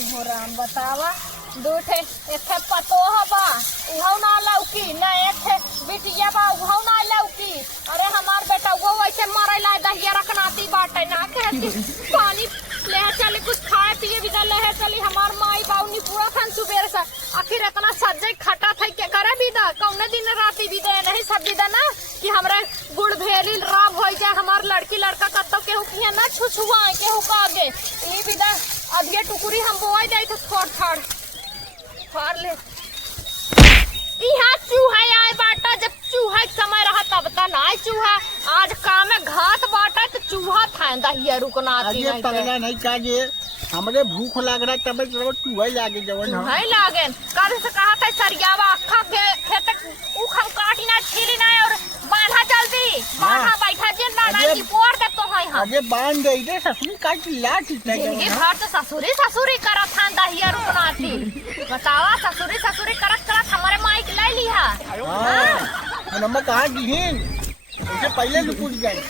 राम बतावा दूठे एथे पतोह बा उहौ ना लौकी ना एथे बिटिया बा उहौ ना लौकी। अरे हमार बेटा वो वैसे मरे ला दहिया रखनाती बाटे ना खेती पानी ले चली कुछ खाए पिए बिना ले चली हमार माई बाउनी पूरा खन सुबेर से आखिर इतना सज्जै खटा थे के करे बिदा कौने दिन राती बिदा नहीं सब बिदा ना कि हमरा गुड़ भेली राब हो जाए हमार लड़की लड़का कत्तो केहू किया ना छुछुआए केहू का आगे ई बिदा अब ये टुकुरी हम बोई जाई तो थोड़ थोड़ फाड़ ले यहाँ चूहा आए बाटा जब चूहा के समय रहा तब तक ना चूहा आज काम में घात बाटा तो चूहा था दहिया रुकना ये पगला नहीं काजे हमरे भूख लाग रहा तब चूहा लागे जवन नहीं लागे कल से कहा था सरियावा अखा के खेत उखम काटी ना छीली ना और बांधा जल्दी बांधा बैठा जे ना की पोर दे तो है हां अरे बांध दे रे ससुरी काट लाट जिंदगी भर तो ससुरी ससुरी करत था दहिया रुकनाती बतावा ससुरी ससुरी करत हमारे माई के ले लिया हां नंबर कहां गिहिन उसे पहले से पूछ गए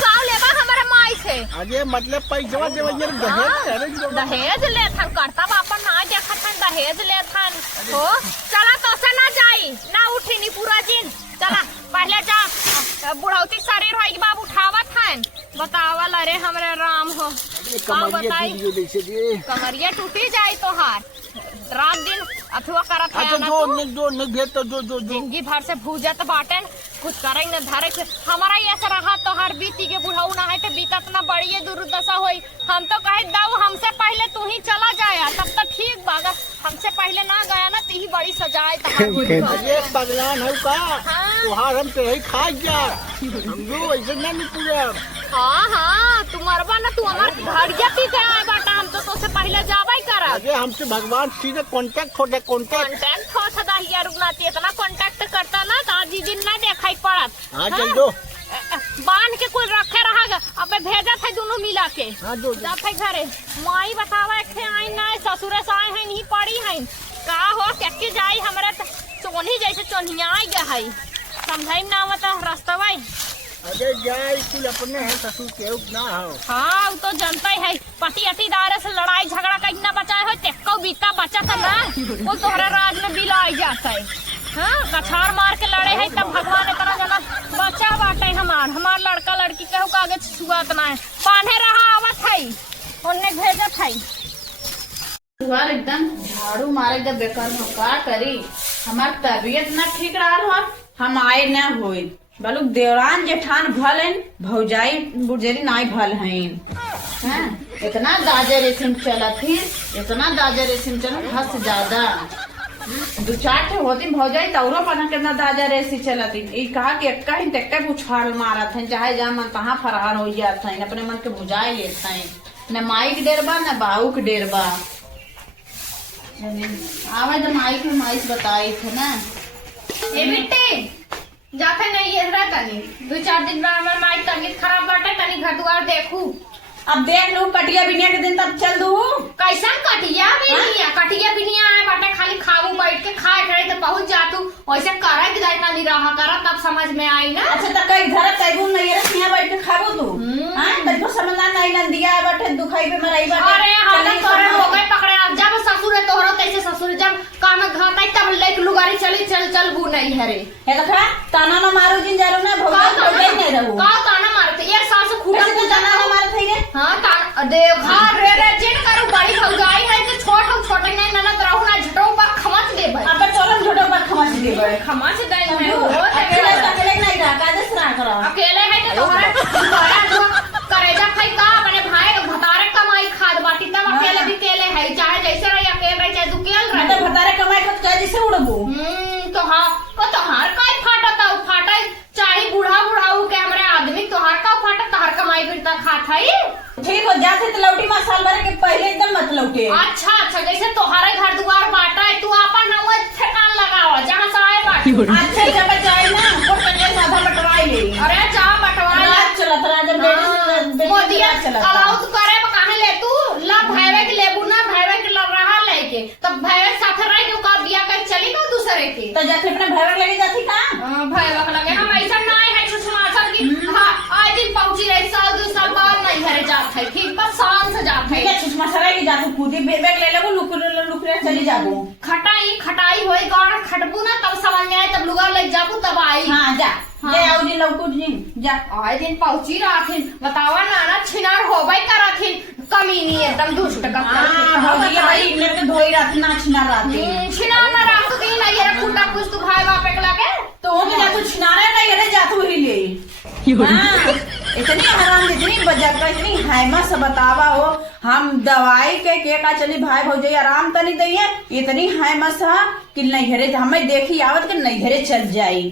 का लेबा हमारे माई से अरे मतलब पैसा देवे दहेज ले थन करता बापन ना देखत हन दहेज ले थन हो चला तो से ना जाई ना उठी नी पूरा दिन चला पहले जा बुढ़ौती शरीर होई बाबू उठावत हन बतावल अरे हमरे राम हो कमरिया टूटी जाई तोहार रात दिन अथवा करत है ना जो नहीं भेज तो जो जिंदगी भर से भूजत बाटन कुछ करे न धरे हमारा ऐसा रहा तो हर बीती के बुढ़ाऊ ना है तो बीतत ना बड़ी दुर्दशा होई हम तो कहे दाऊ हमसे पहले तू ही चला जाया तब तक ठीक बागा हमसे पहले ना गया ना ती बड़ी सजाए अरे पगला नहीं का तुहार हम तो ही खा जा समझो ऐसे नहीं पूरा हाँ तू मरबा ना तू हमार घड़िया पीते आए बाटा हम तो से पहले जावाई करा अरे हमसे भगवान सीधे कांटेक्ट हो जाए कांटेक्ट हो सदा हिया रुकनाती इतना कांटेक्ट करता ना तो आज दिन ना देखाई पड़त हाँ चल दो बांध के कुल रखे रहा अब भेजा थे दोनों मिला के हाँ दो जाते घरे माई बतावा थे आई ना ससुरे से आए हैं नहीं पड़ी हैं का हो के जाई हमरा चोनी जैसे चोनिया गया है समझाई ना मत रास्ता अरे जाए कुल अपने है ससुर के ना हो हाँ तो जनता है पति अतिदार से लड़ाई झगड़ा कहीं बचाए हो तेको बीता बचा था ना वो तोहरा राज में बिल आई जाता है हाँ कछार मार के लड़े है तब भगवान इतना जना बचा बाटे हमार लड़का लड़की केहू का आगे छुआत ना है पाने रहा आवत है उन्हें भेजत है एकदम झाड़ू मारे जब बेकार में का करी हमार तबीयत ना ठीक रहा हम आए न होए बलुक देवरान जेठान भल हैं भौजाई बुजरी नाई भल हैं इतना दाजा रेसिम चला फिर इतना दाजा रेसिम चला हद से ज्यादा दो चार ठे होती भौजाई तौरो पना कितना दाजा रेसी चला थी ये कहा कि एक्का ही तेक्का उछाल मारा था चाहे जहाँ मन तहाँ फरार हो जाता है अपने मन के बुझाए लेता है न माई के डेर बा न बाऊ के डेर बा आवाज माई के माई से बताई थे ना ये बेटे जाते नहीं ये तनी दो चार दिन में माई तबीयत खराब बाटे तनी घर द्वार देखू अब देख लू कटिया बिनिया के दिन तब चल दू कैसा कटिया बिनिया आए बाटे खाली खाऊ बैठ के खाए खड़े तो पहुंच जातू वैसे करे कि जाइना नहीं रहा करा तब समझ में आई ना अच्छा तो कई घर तैबू नहीं रख यहाँ बैठ के खाबो तू हां तब समझना नहीं नंदिया बैठे दुखाई पे मराई बाटे अरे हां करे हो गए पकड़े अब जब ससुर है तोहरो कैसे ससुर जब काम घात आई तब लेक लुगारी चल बू नहीं हरे हे देखा ताना ना मारो जिन जारो ना भौजाई नहीं रहू का ताना मारते एक साल से खूटा तू ताना ना मारत है के हां ताना देखा रे जिन करू बड़ी भौजाई है कि छोटे नहीं ननद रहू ना झटो पर खमच दे भाई अब चलम झटो पर खमच दे भाई खमच दे मैं अकेले नहीं रहा का दस रहा करो अकेले है तो तोहरा करेजा खाई का अपने भाई भतारे कमाई खाद बाटी तब अकेले भी केले है चाहे जैसे रही अकेले रही चाहे दुकेल रही तो भतारे कमाई को चाहे जैसे उड़बू तो हां तो हार काय फाटा चाहे बुढ़ाऊ के हमरे आदमी तोहार का फाटा तोहार कमाई बिरता खात है ठीक हो जाते तो लौटी मां साल भर के पहले एकदम मत लौटे अच्छा जैसे तोहारे घर द्वार बाटा है तू अपन नवा ठेकान लगावा जहां से आए बाटी अच्छा जब जाए ना और कन्या साधा बटवाई ले अरे जा बटवाई चलत रहा जब मोदिया अलाउड करे काहे ले तू ला भाईवे के लेबू ना भाईवे के लग रहा लेके तब भाईवे साथ रह के का बिया कर चली का दूसरे के तो जाते अपने भाईवे लगे जाती का भाईवे के लगे हम ऐसा ना है सुषमा सर की हां आज दिन पहुंची रही साल 2 साल बाद नहीं घरे जात है ठीक पर शान से जात है सुषमा सर की जातू कूदी बेग ले ले चली जाबू। खटाई होई गौर खटबू ना तब समझ में आए, तब लुगा ले जाबू तब आई। हाँ जा हाँ। ले आओ जी लौकुट जी जा। आए दिन पहुंची राखिन, बतावा नाना छिनार होबै करथिन, कमीनी एकदम दुष्ट का। हाँ भौजी भाई मेरे को धोई रखना छिना राती। छिनार ना राख दी ना ये खूटा कुछ तू भाई बापे के लगे तो वो भी कुछ छिनारे नहीं अरे जातू ही ले। हाँ, इतनी हराम इतनी बजट इतनी हैमत से बतावा हो, हम दवाई के का चली भाई भौजी आराम तो नहीं दिए, इतनी हैमत है कि नहीं घरे हमें देखी आवत कि नहीं घरे चल जाई।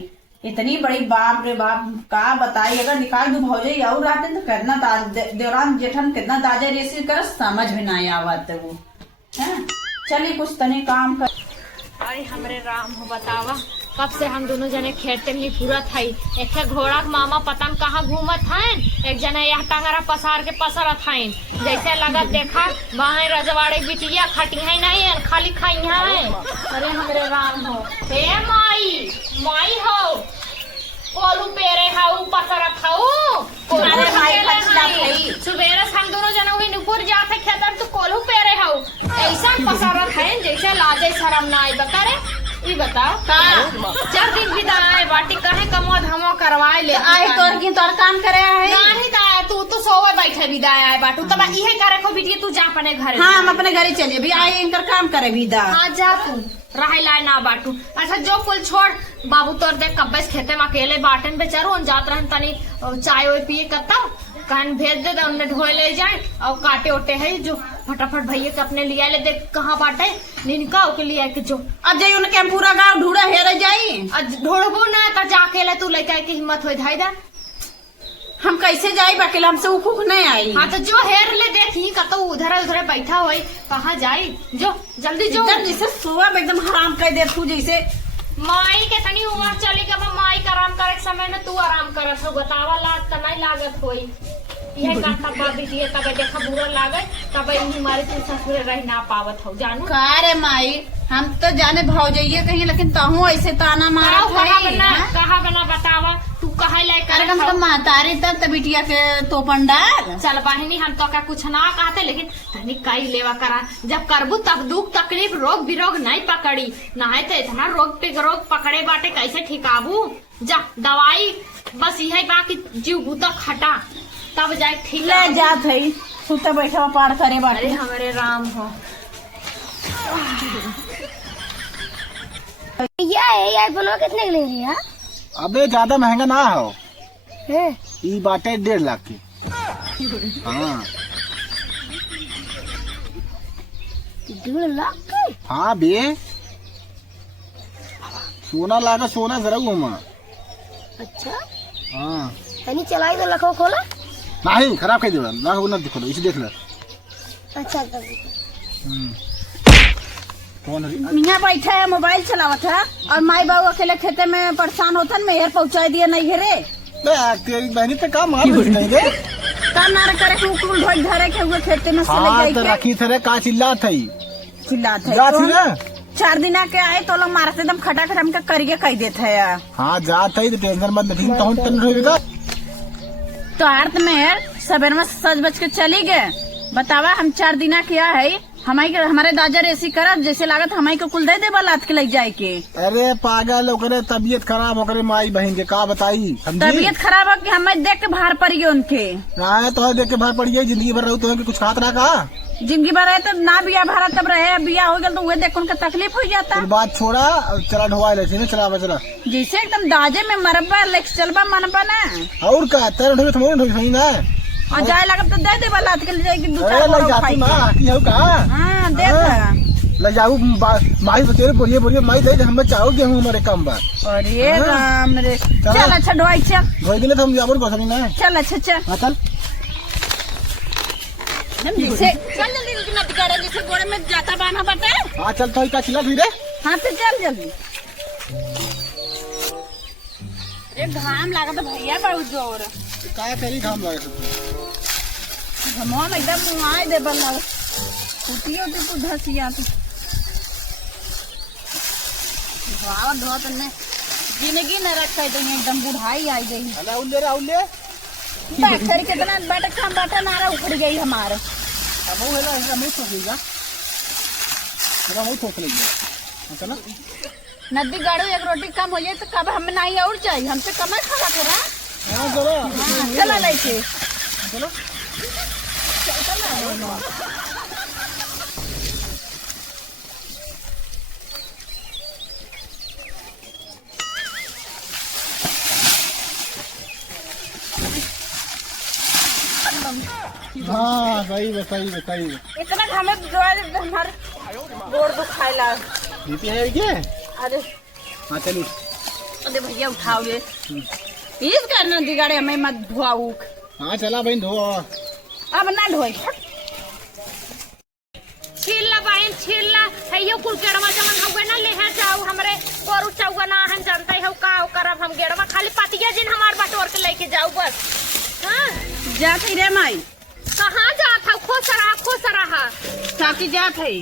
इतनी बड़ी बाप रे बाप का बताई, अगर निकाल दू भौजी और रहते तो कितना देवरान जेठन कितना ताजा रेसी कर समझ में ना आवत वो है। चलिए कुछ तनी काम कर। अरे हमरे राम हो बतावा, कब से हम दोनों जने खेते में पूरा थई। एक घोड़ा के मामा पतंग कहाँ घूमत हन, एक जने यह टंगरा पसार के पसरत हन। जैसे लगा देखा वहाँ रजवाड़े बिटिया खटी है नहीं खाली खाई है। अरे हमरे राम हो, हे माई माई हो कोलू पेरे हाउ पसरत हाउ। अरे माई खचला भाई सुबेरे हम दोनों जने हुई नुपुर जाते खेतर तो कोलू पेरे हाउ ऐसा पसरत है जैसे लाजे शर्म ना आई। बता रे ई बताओ का 4 दिन बिदाए बाटी कहे कमो धमो करवाए ले आए तोर की तोर काम करे है नहीं दाए तू तो सोवे बैठे बिदाए आए बाटू तब इहे करे को बिटिया तू जा अपने घर। हाँ हम अपने घरे चले भी आए इनकर काम करे विदा। हाँ जा तू रहे लाए ना बाटू। अच्छा जो कुल छोड़ बाबू तोर देख कब्बे खेते में अकेले बाटन बेचारू उन जात रहन तनी चाय वाय पिए कत्ता कहन भेज दे उन्हें ढोए ले जाए और काटे ओटे है जो फटाफट भैया के अपने लिया ले देख कहाँ बाटे निनका के लिए के जो अब जाई उनके पूरा गांव ढूंढा हेरे जाई। ढोड़बो ना तो जाके ले तू लेके की हिम्मत हो धाई दा हम कैसे जाई बकेला हमसे उखुक नहीं आई। हाँ तो जो हेर ले देखी कतो उधर उधर बैठा हुई कहाँ जाई जो जल्दी जो जैसे सुबह एकदम हराम कर दे तू जैसे माई के तनी उम्र चली के माई का आराम करे समय में तू आराम करत हो बतावा लाग त नहीं लागत होई यह काटा बाबी दिए तब देखा बुरा लागे तब इन हमारे तू ससुर रह ना पावत हो जानू का रे माई हम तो जाने भाव जाइए कहीं लेकिन तहु ऐसे ताना मारा कहा बना बतावा तू कहा अरे कम से कम महतारी तब बिटिया के तो पंडाल चल बहनी हम तो क्या कुछ ना कहते लेकिन तनी कई लेवा करा जब करबू तब दुख तकलीफ रोग बिरोग नहीं पकड़ी ना है तो इतना रोग पकड़े बाटे कैसे ठिकाबू जा दवाई बस यही बाकी जीव भूता खटा तब जाए ठीक ले जात है सुता बैठा पार करे बाटे। अरे हमारे राम हो ये बोलो कितने के ले रही है? अबे ज्यादा महंगा ना हो है ई बाटे 1.5 लाख की। हाँ 1.5 लाख की? हाँ बे सोना लागा सोना जरा घूमा। अच्छा हाँ यानी चलाई तो लखो खोला। नहीं खराब कर देगा ना ना देखो इसे देख ले। अच्छा कौन है? मियाँ बैठा है मोबाइल चलावत है और माई बाबू अकेले खेते में परेशान होता मेहर पहुँचा दिया नहीं घरे तेरी बहनी पे काम मार नहीं गे काम ना करे के उकुल ढोई धरे के हुए खेते में से ले हाँ जाई तो के रखी थे का चिल्ला थी चिल्लात है जा थी तो ना 4 दिन के आए तो लोग मारते एकदम खटाखट हमके करिए कह देते है। हाँ जा थी तो टेंशन मत नहीं तो हम तन रहेगा तो अर्थ में सवेर में सज बज के चली गए बतावा हम 4 दिन क्या है हमारे दादा रेसी करब जैसे लागत हमारी को कुल दे दे बात के ले जाए के। अरे पागल ओकरे तबीयत खराब ओकरे माई बहन के का बताई तबीयत खराब है कि हमें देख के बाहर पड़ी उनके ना तो देख के बाहर पड़ी जिंदगी भर रहू तो कुछ खात रहा का जिंदगी भर रहे तो ना बिया भरा तब रहे बिया हो गया तो वह देख उनका तकलीफ हो जाता। बात छोड़ा चला ढोवा ले चला चला जैसे एकदम दाजे में मरबा लेके चलबा मनबा ना और का तेरे ढोवे थमोड़ ढोवे ना और जाए लगत तो दे दे बात के ले जाएगी 2-4 ले जाती मां आती हो का हां देख ले जाऊ माई तेरे बोलिए माई दे हम चाहो गेहूं हमारे काम बा और ये राम रे चल अच्छा ढोई चल ढोई दिले तो हम जाबर को ना चल अच्छा चल हां चल जैसे चल जल्दी नदी करे जैसे गोड़े में जाता बाना बता। हां चल तो का चिल्ला धीरे हां तो चल जल्दी ए घाम लागत भैया बहुत जोर का करी काम लगे घमौन एकदम मुआए दे बल्ला कुटियो तो धसिया तो भाव धोत ने जिंदगी न रखे तो एकदम बुढ़ाई आई गई। अला उल्ले बैठर कितना बैठ काम बाटा नारा उखड़ गई हमारे अब वो है ना हमें तो होगा मेरा मुँह थोक लगी चला नदी गाड़ो एक रोटी कम हो जाए तो कब हमें नहीं और चाहिए हमसे कम ही खाना तेरा। हाँ चलो चला लेके चलो हाँ सही है सही है सही है। इतना हमें हमारे गोड़ दुखाइला। बीपी है क्या? अरे हाँ चलिए। अरे भैया उठाओ ये प्लीज कर नदी गाड़े हमें मत धुआऊ। हाँ चला बहन धो। अब ना ढोई छील ला बहन छील ला हैयो कुल गेड़वा जमन हउए ना लेहे जाऊ हमरे गोरु चौगा ना हम जानते हो का करब हम गेड़वा खाली पतिया जिन हमार बटोर के लेके जाऊ बस। हां जाती रे माई कहाँ जात हौ खुश रहा साकी जात है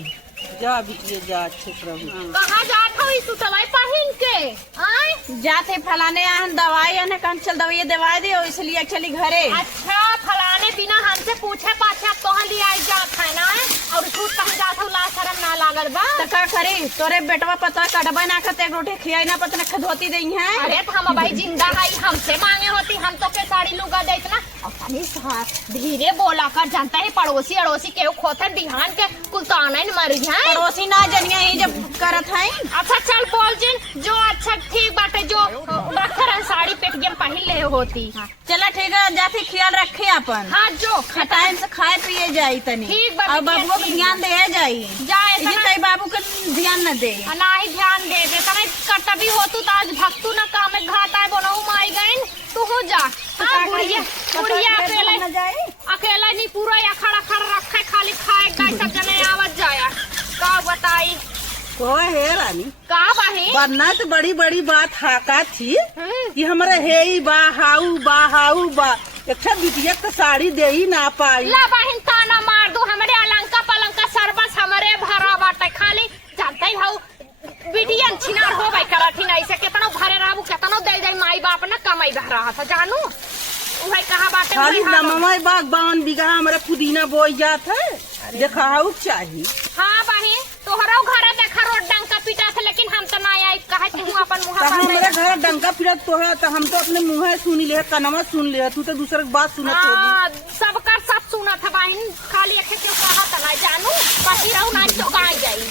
जा बिटिया जा अच्छे से रहो। कहाँ जात हौ तू दवाई पहन के आय जाते फलाने आहन दवाई आने कहाँ चल दवाई दवाई दे इसलिए चली घरे। अच्छा फलाने बिना हमसे पूछे पाछे अब तोहर लिए आई जात है ना और तू कहीं जात हौ ला शरम ना लागल बा। तो का करी तोरे बेटवा पता कटबा ना करते रोटी खियाई ना पता न धोती दई है। अरे तो हम भाई जिंदा है हमसे मांगे होती हम तो के साड़ी लुगा देत ना और तनी धीरे बोला कर जानता है पड़ोसी अड़ोसी के खोथन बिहान के कुल तो आना मरी है। पड़ोसी ना जनिया ही जब करत है। अच्छा चल बोल जिन जो अच्छा ठीक बाटे जो रखर साड़ी पेटिया पहन ले होती। चला ठीक है जाते ख्याल रखे अपन। हाँ जो टाइम से खाए पिए जाई तनी ठीक बा और बिटिया, बाबू को ठीक ध्यान दे जाई जाए ये कई बाबू के ध्यान न दे ना ही ध्यान दे दे तने कर्तव्य हो तू आज भक्तू न काम घाट आए बनऊ माई गइन तू हो जा। हाँ, बुढ़िया अकेला नहीं पूरा अखड़ा खड़ा रखे खाली खाए गाय सब जने आवत जाया का बताई तो है रानी का बाही वरना तो बड़ी बड़ी बात हाका थी कि हमारा है ही हाउ बा एक बिटिया तो साड़ी दे ही ना पाई। ला बहन ताना मार दू हमरे अलंका पलंका सरबस हमरे भरा बाटे खाली जानते ही हऊ बिटियन छिनार हो भाई करथिन ऐसे केतनो भरे रहबू केतनो दे दे माई बाप न कमाई रहा था जानू उहे कहा बाटे खाली उहे हम- नमवाई बाग 52 बीघा हमारा पुदीना बोई जात है दिखाऊ चाहिए। हाँ बहन तोहरा घरे देखा रोड डंका पीटा था लेकिन हम तो ना आई कहे तू अपन मुंह तो पर हमारे घर डंका फिरत तो है तो हम तो अपने मुँह सुनी ले कनवा सुन ले तू तो दूसरे की बात सुनत होगी। हाँ सबका सब सुना था बहन खाली अखे क्यों कहा था ना जानू बाकी रहू ना तो कहाँ जाई